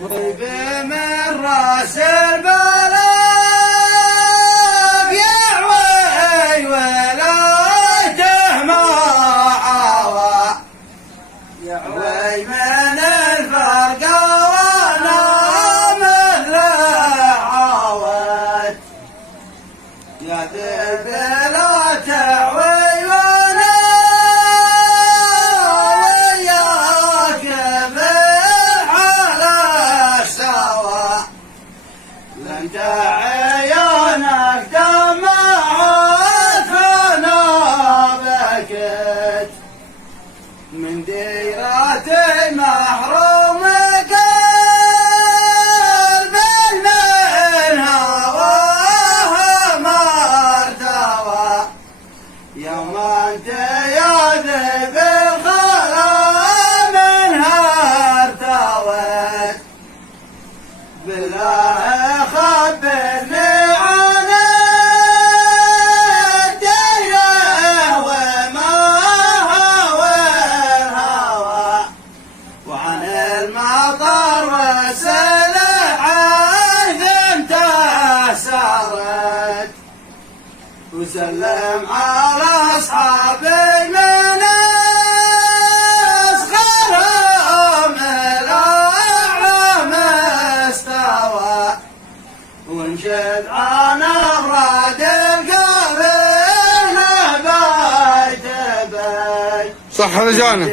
مطيب من راس البلد يعوي ولايته ما عوى يعوي من الفرق وانا مثل عوت يا ذئب لا تعوي وانا وياك على السوا لن عيونك دمعت فانا بكيت من ديرتي محروم قلب من هواها ما ارتوى يوم انت يا ذئب الخلا منها ارتويت بالله خبرني عن الديره وما وين هوى وعن المطر والسلع انت سارت وسلم على اصحابي من اصغرهم الاعلى مستوى وانشد عن افراد القبيله بيت بيت صح رجعنا.